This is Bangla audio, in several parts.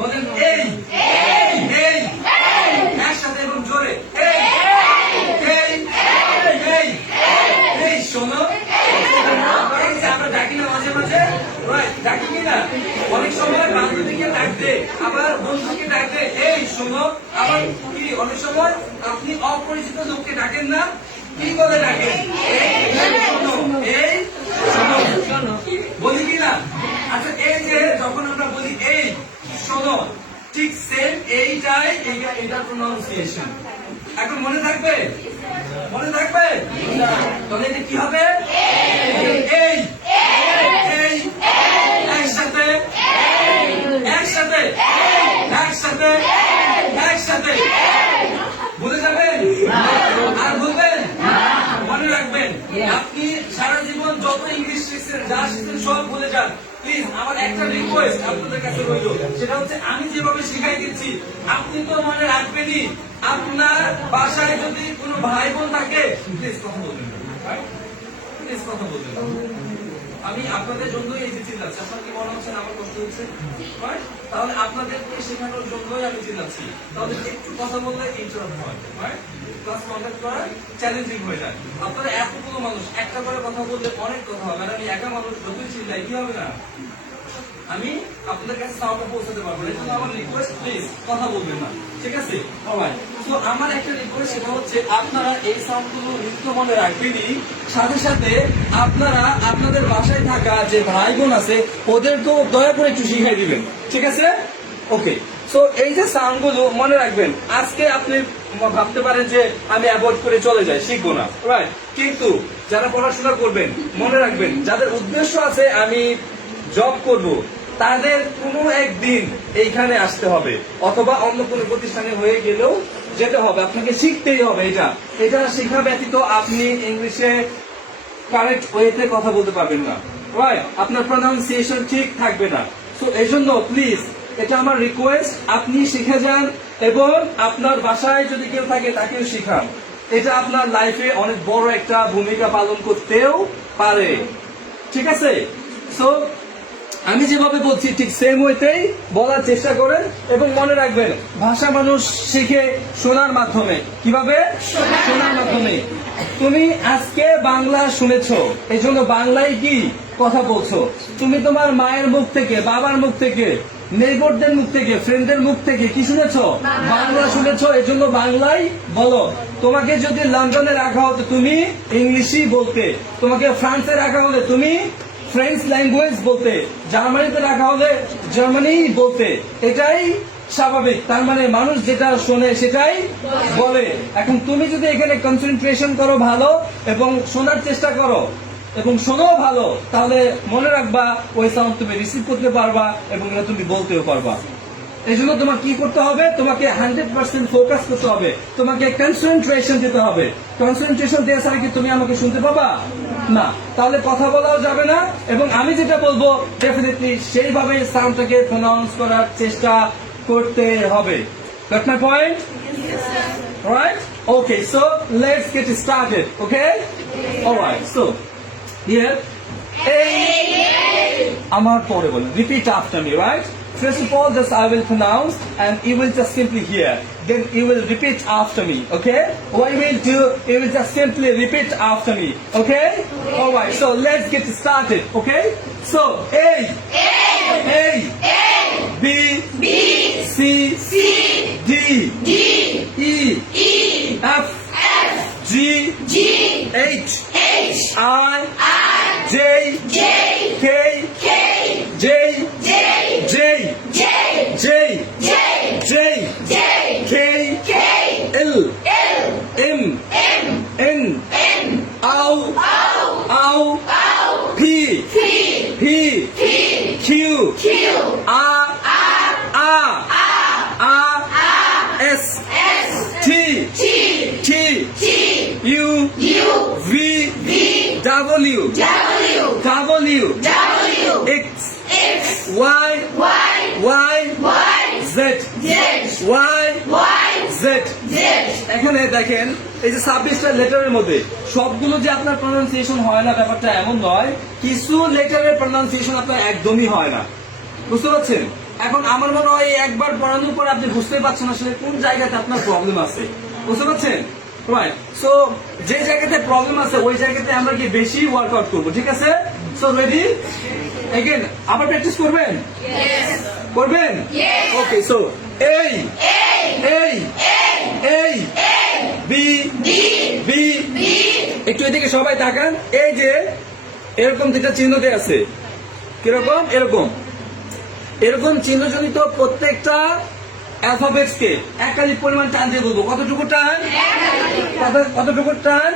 বলেন এই এই একসাথে এবং জোরে এই এই এই এই শোনো। এই যে আমরা ডাকি না মাঝে মাঝে, ডাকি কিনা? অনেক সময় বান্ধবীকে ডাকতে, আবার বন্ধুকে ডাকতে এই শোনো। আবার কি অনেক সময় আপনি অপরিচিত লোককে ডাকেন না, কি বলে ডাকেন? এই শোনো বলি কিনা? আচ্ছা এই যে যখন আমরা বলি এই শোনো, ঠিক সেম এইটাই এইটার প্রোনাউন্সিয়েশন। এখন মনে থাকবে? মনে থাকবে? তাহলে এটা কি হবে? এই এই একসাথে একসাথে একসাথে একসাথে বলে যাবেন আর বলবেন? মনে রাখবেন, আপনি সারা জীবন যত ইংলিশ শিখছেন, যা শিখছেন সব ভুলে যান। প্লিজ আমার একটা রিকোয়েস্ট আপনাদের কাছে রইল, সেটা হচ্ছে আমি যেভাবে শিখাই দিচ্ছি আপনি তো মনে রাখবেনই। আপনার বাসায় যদি কোনো ভাই বোন থাকে, প্লিজ কথা বলবেন, প্লিজ কথা বলবেন। আমি আপনাদের জন্যই এই যে চিল্লাচ্ছি। আপনার কি মনে হচ্ছে আমার কষ্ট হচ্ছে? তাহলে আপনাদেরকে শেখানোর জন্যই আমি চিল্লাচ্ছি। তাহলে একটু কথা বললে ইন্টারাপ্ট হয়, ক্লাস কন্ডাক্ট করা চ্যালেঞ্জিং হয়ে যায়। আপনারা এতগুলো মানুষ একটা করে কথা বললে অনেক কথা হবে, আর আমি একা মানুষ যতই চিল্লাই কি হবে না, আমি আপনাদের কাছে সাউন্ডটা পৌঁছাতে পারবো না। এই জন্য আমার রিকোয়েস্ট, প্লিজ কথা বলবেন না, ঠিক আছে? তো আমার একটা রিকোয়েস্ট, সেটা হচ্ছে আপনারা এই সাউন্ডগুলো নৃত্য মনে রাখবেনই, সাথে সাথে আপনারা আপনাদের বাসায় থাকা যে ভাই বোন আছে ওদেরকেও দয়া করে একটু শিখিয়ে দিবেন, ঠিক আছে? ওকে, সো এই যে সাউন্ডগুলো মনে রাখবেন। আজকে আপনি ভাবতে পারেন যে আমি অ্যাভয়েড করে চলে যাই, শিখবো না, রাইট? কিন্তু যারা পড়াশোনা করবেন মনে রাখবেন, যাদের উদ্দেশ্য আছে আমি জব করব, তাদের কোনো একদিন এইখানে আসতে হবে, অথবা অন্য কোনো প্রতিষ্ঠানে হয়ে গেলেও যেতে হবে। আপনাকে শিখতেই হবে। এটা শেখা ব্যতীত আপনি ইংলিশে কারেক্ট ওয়েতে কথা বলতে পারবেন না, রাইট? আপনার প্রনাউন্সিয়েশন ঠিক থাকবে না। সো এই জন্য প্লিজ এটা আমার রিকোয়েস্ট, আপনি শিখে যান এবং আপনার বাসায় যদি কেউ থাকে তাকেও শিখান। এটা আপনার লাইফে অনেক বড় একটা ভূমিকা পালন করতেও পারে, ঠিক আছে? সো আমি যেভাবে বলছি ঠিক সেম ওয়েতেই বলার চেষ্টা করেন এবং মনে রাখবেন, ভাষা মানুষ শিখে শোনার মাধ্যমে। কিভাবে? শোনার মাধ্যমে। তুমি আজকে বাংলা শুনেছো, এই জন্য বাংলায় কি কথা বলছো। তুমি তোমার মায়ের মুখ থেকে, বাবার মুখ থেকে, নেইবরদের মুখ থেকে, ফ্রেন্ডদের মুখ থেকে কি শুনেছো? বাংলা শুনেছো, এই জন্য বাংলাই বলো। তোমাকে যদি লন্ডনে রাখা হতো তুমি ইংলিশই বলতে, তোমাকে ফ্রান্সে রাখা হলে তুমি ফ্রেঞ্চ ল্যাঙ্গুয়েজ বলতে, জার্মানিতে রাখা হলে জার্মানি বলতে। এটাই স্বাভাবিক। তার মানে মানুষ যেটা শোনে সেটাই বলে। এখন তুমি যদি এখানে কনসেন্ট্রেশন করো ভালো এবং শোনার চেষ্টা করো এবং শোনো ভালো, তাহলে মনে রাখবা ওই সাউন্ড তুমি রিসিভ করতে পারবা এবং এটা তুমি বলতেও পারবা। এই জন্য তোমার কি করতে হবে? তোমাকে 100% ফোকাস করতে হবে, তোমাকে কনসেন্ট্রেশন দিতে হবে। কনসেন্ট্রেশন দেওয়া ছাড়া কি তুমি আমাকে শুনতে পাবা না? তাহলে কথা বলাও যাবে না এবং আমি যেটা বলবো ডেফিনেটলি সেইভাবে সাউন্ডটাকে প্রনাউন্স করার চেষ্টা করতে হবে। Got my point? Yes, sir. Right? Okay, so let's get started. Okay? Alright, so here Amar pore bolo. Repeat after me, right? First of all, just I will pronounce and you will just simply hear. Then you will repeat after me, okay? What you will do, you will just simply repeat after me, okay? Alright, so let's get started, okay? So, A, B, C, D, E, F, G, H, I, J, K, J, K, L, M, N, O, P, Q, R, S, T, U, V, W, X, Y, Z, এখানে দেখেন এই যে 26টা লেটারের মধ্যে সবগুলো যে আপনার প্রনাউন্সিয়েশন হয় না ব্যাপারটা এমন নয়। কিছু লেটারের প্রনাউন্সিয়েশন আপনার একদমই হয় না, বুঝতে পারছেন? এখন আমার মনে হয় একবার পড়ানোর পর আপনি বুঝতেই পারছেন আসলে কোন জায়গাতে আপনার প্রবলেম আছে, বুঝতে পারছেন? রাইট, সো যে জায়গাতে প্রবলেম আছে ওই জায়গাতে আমরা কি বেশি ওয়ার্কআউট করবো, ঠিক আছে? সো রেডি এগেন, আবার প্র্যাকটিস করবেন? করবেন? ওকে, সো এই এই এই বি বি, একটু এদিকে সবাই তাকান। এই যে এরকম যেটা চিহ্ন দেয়া আছে, কিরকম? এরকম এরকম চিহ্নজনিত প্রত্যেকটা অ্যালফাবেটস কে একাধিক পরিমাণ টান দিয়ে বলবো। কতটুকু টান? কতটুকু টান?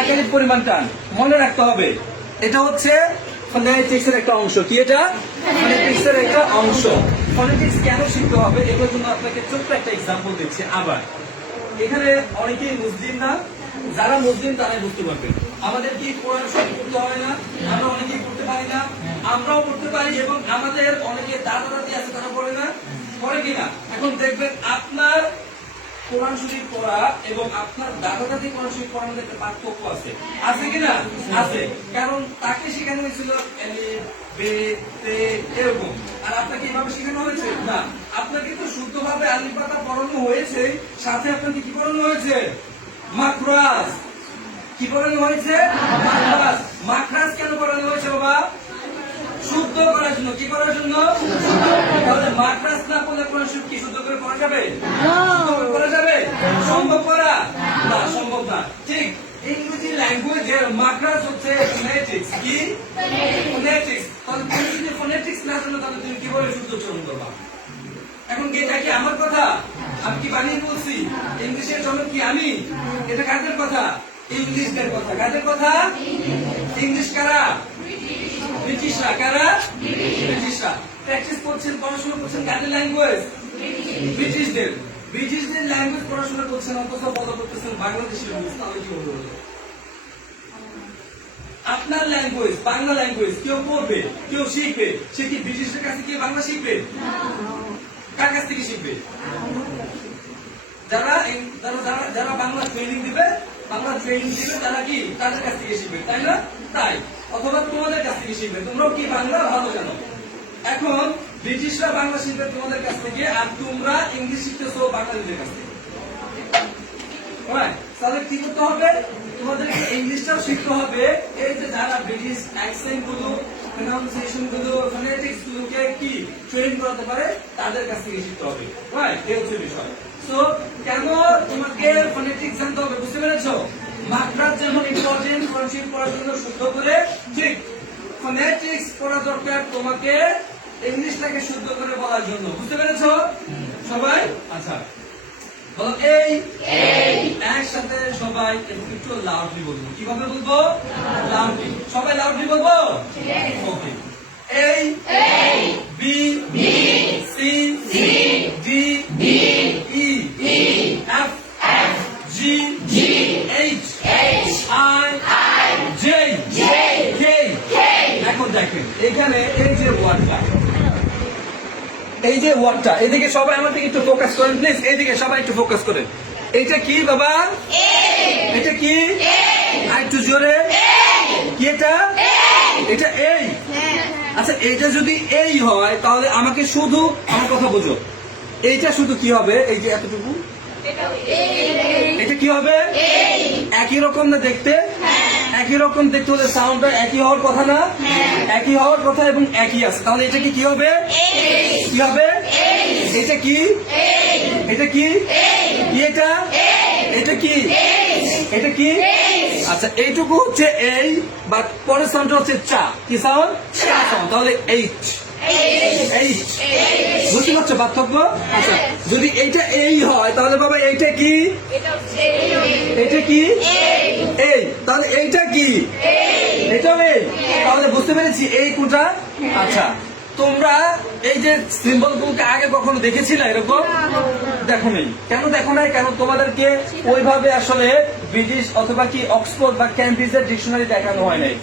একাধিক পরিমাণ টান। মনে রাখতে হবে এটা হচ্ছে ফনেটিক্স এর একটা অংশ। কি এটা? ফনেটিক্স এর একটা অংশ। ফনেটিক্স কেন শিখতে হবে এটার জন্য আপনাকে ছোট্ট একটা এক্সাম্পল দিচ্ছি। আবার এখানে অনেকেই মুসলিম না, যারা মুসলিম তারাই বুঝতে পারবেন। আমাদের কি কোরআন শরীফ পড়তে হয় না? আমরা অনেকেই পড়তে পারি না, আমরাও পড়তে পারি এবং আমাদের অনেকে দাদা দাদি আছে তারা পড়ে না, পড়ে কিনা? এখন দেখবেন আপনার কোরআন শরীফ পড়া এবং আপনার দাদা দাদি কোরআন শরীফ পড়ার মধ্যে একটা পার্থক্য আছে, আছে কিনা? আছে, কারণ তাকে শেখানো হয়েছিল এলিফ বে তে এরকম, আর আপনাকে এভাবে শেখানো হয়েছে না। আপনাকে তো শুদ্ধভাবে আলিফ বাতা পড়ানো হয়েছে, সাথে আপনাকে কি পড়ানো হয়েছে? মাখরাজ। কি পড়ানো হয়েছে? মাখরাজ। মাখরাজ কেন পড়ানো হয়েছে বাবা? শুদ্ধ করার জন্য। কি করার জন্য? তাহলে মাখরাজ না পড়লে কোরআন শরীফ কি শুদ্ধ করে পড়া যাবে? করা যাবে? সম্ভব করা? না, সম্ভব না। ঠিক ইংরেজি ল্যাঙ্গুয়েজের মাখরাজ হচ্ছে ফোনেটিক্স। কি? ফোনেটিক্স। তাহলে তুমি যদি ফোনেটিক্স না জানো তাহলে তুমি কিভাবে শুদ্ধ উচ্চারণ করবা? এখন এটা কি আমার কথা? আমি কি বানিয়ে বলছি? ইংলিশের জন্য কি আমি? এটা কাদের কথা? ইংলিশদের কথা। কাদের কথা? ইংলিশ কারা? ব্রিটিশরা। কারা? ব্রিটিশরা। প্র্যাকটিস করছেন, পড়াশোনা করছেন কাদের ল্যাঙ্গুয়েজ? ব্রিটিশদের। ব্রিটিশদের ল্যাঙ্গুয়েজ পড়াশোনা করছেন, অথচ ফলো করতেছেন বাংলাদেশের রুলস। তাহলে কি হলো? আপনার ল্যাঙ্গুয়েজ বাংলা ল্যাঙ্গুয়েজ কেউ পড়বে, কেউ শিখবে, সে কি ব্রিটিশের কাছে গিয়ে বাংলা শিখবে? কার কাছ থেকে শিখবে? যারা যারা যারা বাংলা ট্রেনিং দিবে, বাংলা ট্রেনিং দিবে তারা কি তাদের কাছ থেকে শিখবে, তাই না? তাই, অথবা তোমাদের কাছ থেকে শিখবে। তোমরাও কি বাংলা ভালো জানো। এখন ব্রিটিশরা বাংলা শিখবে তোমাদের কাছ থেকে, আর তোমরা ইংলিশ শিখতেছো বাঙালিদের কাছ থেকে। তাহলে কি করতে হবে? তোমাদেরকে ইংলিশটাও শিখতে হবে। এই যে যারা ব্রিটিশ অ্যাকসেন্ট গুলো, প্রনাউন্সিয়েশন গুলো, ফোনেটিক্স গুলোকে কি ট্রেন করাতে পারে তাদের কাছ থেকে শিখতে হবে। রাইট, এই হচ্ছে বিষয়। সো কেন তোমাকে ফোনেটিক্স জানতে হবে? বুঝতে পেরেছো? মাত্রার যেমন ইম্পর্টেন্ট কোরআন শরীফ পড়ার জন্য শুদ্ধ করে, ঠিক ফোনেটিক্স পড়া দরকার তোমাকে ইংলিশটাকে শুদ্ধ করে বলার জন্য। বুঝতে পেরেছো সবাই? আচ্ছা, বলো এই একসাথে সবাই একটু লাউডলি বলবো। কিভাবে বলবো? লাউডলি। সবাই লাউডলি বলবো। ওকে, এই B C D E F G H I J K. এখন দেখেন এখানে এই যে ওয়ার্ডটা, এই যে ওয়ার্ডটা, এদিকে সবাই আমার দিকে একটু ফোকাস করেন প্লিজ। এইদিকে সবাই একটু ফোকাস করেন। এইটা কি বাবা? এটা কি? আর একটু জোরে। কি এটা? এটা এই। আচ্ছা, এইটা যদি এই হয় তাহলে আমাকে শুধু আমার কথা বোঝো, এইটা শুধু কি হবে? এই যে এতটুকু, এটা কি হবে? একই রকম না দেখতে? একই রকম দেখতে হলে সাউন্ডটা একই হওয়ার কথা না? একই হওয়ার কথা এবং একই আছে। তাহলে এটা কি হবে? কি হবে? এটা কি? এটা কি? এটা? এটা কি? এটা কি? আচ্ছা, এইটুকু হচ্ছে এই, বাট পরের সাউন্ডটা হচ্ছে চা। কি সাউন্ড? চা সাউন্ড। তাহলে এইচ। বুঝতে পারছো পার্থক্য? আচ্ছা, যদি এইটা এই হয় তাহলে বাবা এইটা কি? এটা কি? এই। তাহলে এইটা কি? এটাও এই। তাহলে বুঝতে পেরেছি এই কোনটা। আচ্ছা, তোমরা এই যে সিম্বল গুলোকে আগে কখনো দেখেছিলে এরকম? দেখো নাই। কেন দেখো নাই? কেন তোমাদেরকে ওইভাবে আসলে ব্রিটিশ অথবা কি অক্সফোর্ড বা ক্যামব্রিজের ডিকশনারি দেখানো হয় নাই।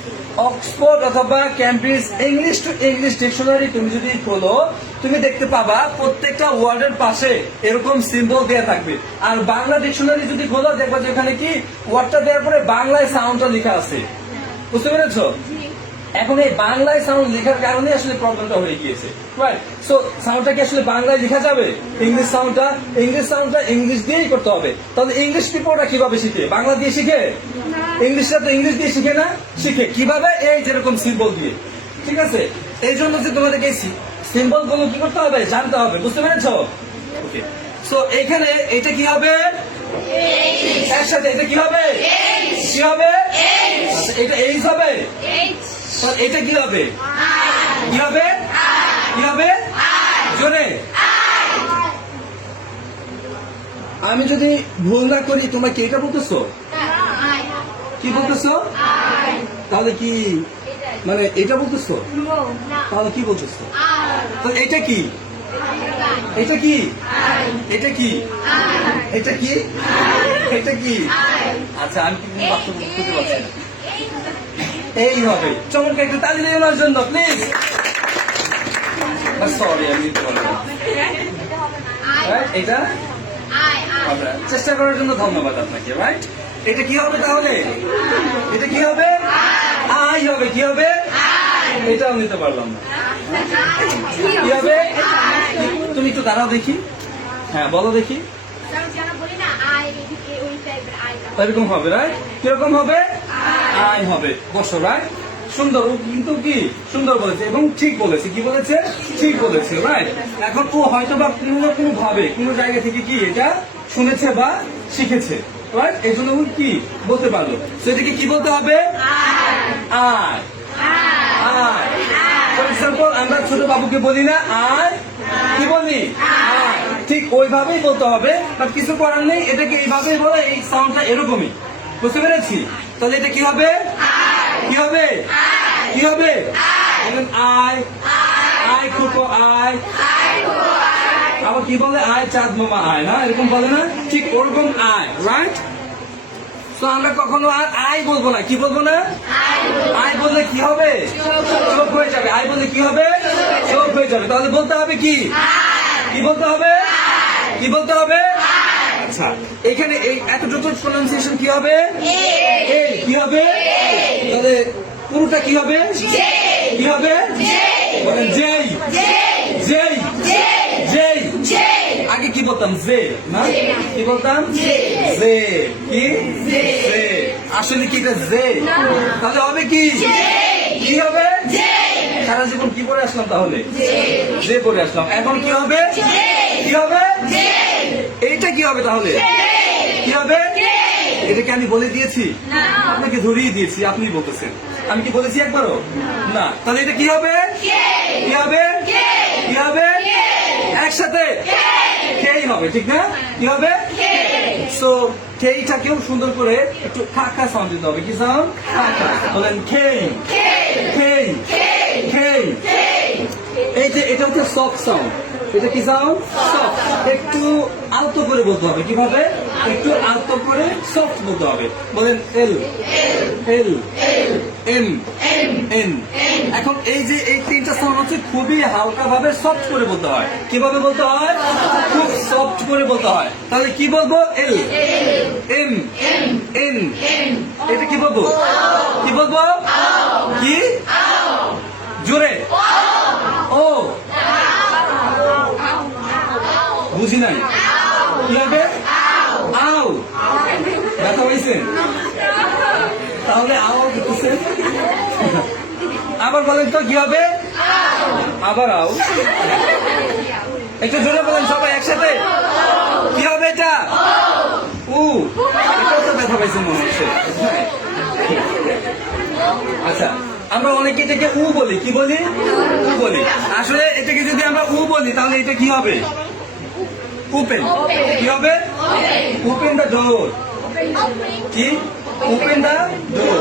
অক্সফোর্ড অথবা Cambridge English to English dictionary তুমি যদি খোলো, তুমি দেখতে পাবা প্রত্যেকটা ওয়ার্ডের পাশে এরকম সিম্বল দেয়া থাকবে। আর বাংলা ডিকশনারি যদি খোলো দেখবা যে এখানে কি ওয়ার্ডটা দেওয়ার পরে বাংলায় সাউন্ডটা লেখা আছে। বুঝতে পেরেছো? এখন এই বাংলায় সাউন্ড লেখার কারণে আসলে প্রবলেমটা হয়ে গিয়েছে, রাইট? সো সাউন্ডটা কি আসলে বাংলায় লেখা যাবে? ইংলিশ সাউন্ডটা ইংলিশ দিয়েই করতে হবে। তাহলে ইংলিশ পিপলরা কিভাবে শিখে? বাংলা দিয়ে শিখে? ইংলিশরা তো ইংলিশ দিয়ে শিখে না, শিখে কিভাবে? এই যেরকম সিম্বল দিয়ে, ঠিক আছে? এই জন্য যে তোমাদেরকে সিম্বল গুলো কি করতে হবে, জানতে হবে, বুঝতে পেরেছো? ওকে, সো এখানে এটা কি হবে? একসাথে এটা কি হবে? কি হবে? এটা এইচ হবে। এটা কি হবে? কি হবে? কি হবে? জোরে। আমি যদি ভুল না করি তোমরা কি এটা বলতেছো? কি বলতেছো? তাহলে কি মানে এটা বলতেছো? তাহলে কি বলতেছো? তো এটা কি? এটা কি? এটা কি? এটা কি? এটা কি? আচ্ছা, আমি কিন্তু বাস্তব বুঝতে পারছি না। এই হবে। চমৎকার একটা তালি দিন ওনার জন্য প্লিজ। সরি, আমি দিতে পারবো না। এটা চেষ্টা করার জন্য ধন্যবাদ আপনাকে, রাইট? এটা কি হবে তাহলে? এটা কি হবে? আই হবে। কি হবে? এটাও নিতে পারলাম না। কি হবে? তুমি একটু দাঁড়াও দেখি। হ্যাঁ, বলো দেখি। এরকম হবে, রাইট? কিরকম হবে? আই হবে। বসো, রাইট? সুন্দর। ও কিন্তু কি সুন্দর বলেছে এবং ঠিক বলেছে। কি বলেছে? ঠিক বলেছে, রাইট? এখন ও হয়তো বা কোনো ভাবে কোনো জায়গা থেকে কি এটা শুনেছে বা শিখেছে, রাইট? এই জন্য ও কি বলতে পারলো। সেটাকে কি বলতে হবে? আই। আই। ফর এক্সাম্পল, আমরা ছোট বাবুকে বলি না আই, কি বলি? আই। ঠিক ওইভাবেই বলতে হবে, বাট কিছু করার নেই, এটাকে এইভাবেই বলে। এই সাউন্ডটা এরকমই, বুঝতে পেরেছি? তাহলে এটা কি হবে? কি হবে? কি হবে? আই। আই খুব আই। আবার কি বলে? আই চাঁদ মামা আয়, না এরকম বলে না? ঠিক ওরকম আয়, রাইট? তো আমরা কখনো আর আই বলবো না। কি বলবো না? আই বললে কি হবে? চোখ হয়ে যাবে। আই বললে কি হবে? চোখ হয়ে যাবে। তাহলে বলতে হবে কি? কি বলতে হবে? কি বলতে হবে? আচ্ছা, এখানে এই এতটুকু প্রনাউন্সিয়েশন কি হবে? এই কি হবে? তাহলে পুরোটা কি হবে? কি হবে? বলেন যেই। যেই। যেই। আগে কি বলতাম? জে, না? কি বলতাম? জে। কি? জে। আসলে কি এটা জে? তাহলে হবে কি? কি হবে? সারা জীবন কি পড়ে আসলাম তাহলে? জে পড়ে আসলাম। এখন কি হবে? কি হবে? এইটা কি হবে তাহলে? কি হবে? এটাকে আমি বলে দিয়েছি? আপনাকে ধরিয়ে দিয়েছি, আপনি বলতেছেন। আমি কি বলেছি একবারও? না। তাহলে এটা কি হবে? কি হবে? কি হবে? একসাথে কেই হবে, ঠিক না? কি হবে? সো কেইটাকেও সুন্দর করে একটু খাকা সাউন্ড দিতে হবে। কি সাউন্ড? বলেন খেই। খেই। খেই। এই যে এটা হচ্ছে সফট সাউন্ড। এটা কি সাউন্ড? সফট। একটু আলতো করে বলতে হবে। কিভাবে? একটু আলতো করে সফট বলতে হবে। বলেন এল। এল। এম। এন। এখন এই যে এই তিনটা সাউন্ড হচ্ছে খুবই হালকা ভাবে সফট করে বলতে হয়। কিভাবে বলতে হয়? খুব সফট করে বলতে হয়। তাহলে কি বলবো? এল। এম। এন। এটা কি বলবো? কি বলবো? কি? জোরে। ও। বুঝি নাই। কি হবে? আও। ব্যথা হয়েছে? তাহলে আও দিতেছে। আবার বলেন তো কি হবে? আবার আও। একটু জোরে বলেন সবাই একসাথে। কি হবে এটা? উ। এটাও তো ব্যথা পাইছে মনে হচ্ছে। আচ্ছা, আমরা অনেকে এটাকে উ বলি। কি বলি? উ বলি। আসলে এটাকে যদি আমরা উ বলি তাহলে এটা কি হবে? ওপেন। কি হবে? Open the door. কি? Open the door.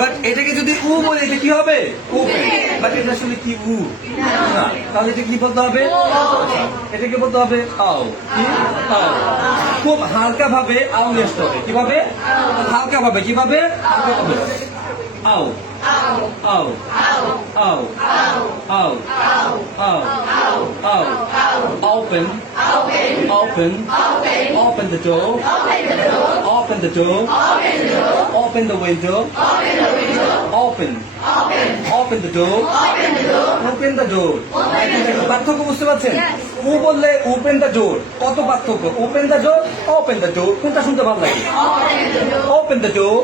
বাট এটাকে যদি উ বলি এটা কি হবে? ওপেন। বাট এটা আসলে কি উ না। তাহলে এটা কি বলতে হবে? এটাকে বলতে হবে আও। কি? আও। খুব হালকা ভাবে আও নিয়ে আসতে হবে। কিভাবে? হালকা ভাবে। কিভাবে? হালকা ভাবে। আও। আও। আও। আও। আও। আও। Open. Open. Open the door. Open the door. Open the window. Open open the door open the ডোর পার্থক্য বুঝতে পারছেন ও বললে ওপেন দ্য ডোর কত পার্থক্য ওপেন দ্য ডোর কোনটা শুনতে ভালো লাগে ওপেন দ্য ডোর